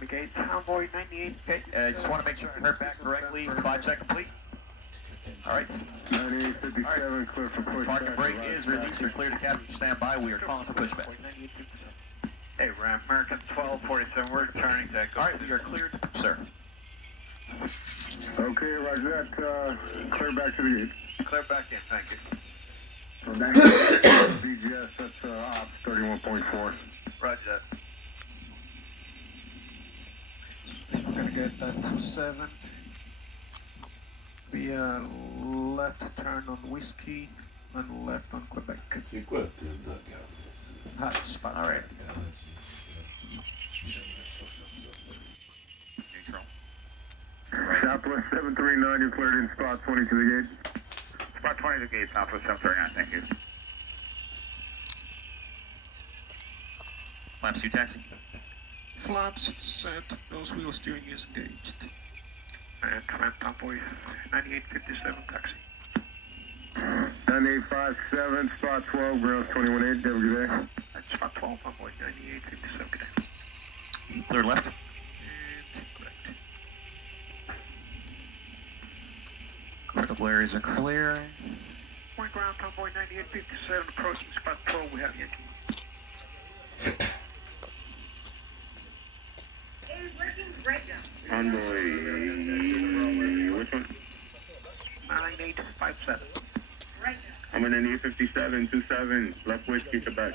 navigate, convoy 98. Okay, just want to make sure I heard back correctly. Flight check complete. All right. 9857, clear for pushback. Park and brake is released. You're clear to capture. Stand by. We are calling for pushback. Hey, Ram, American 1247, we're turning to go. All right, we are clear to push, sir. Okay, roger that. Clear back to the gate. Clear back in, thank you. So next, BGS, that's ops 31.4. Roger that. We're gonna get 27. Be a left turn on Whiskey and left on Quebec. Hot spot. All right. Neutral. Southwest 739, you're cleared in spot 20 to the gate. Spot 20 to the gate, Southwest 739, thank you. Flaps 2 taxi. Flaps set. Nose wheel steering is engaged. And command convoy 9857, taxi. 9857, spot 12, grounds 21.8, have a good day. That's spot 12, convoy 9857, good day. Clear left. And correct. Critical areas are clear. Point ground, convoy 9857, approaching spot 12, we have Yankee. Convoy, which one? 9857. I'm in an E57, 27, left whiskey, Quebec.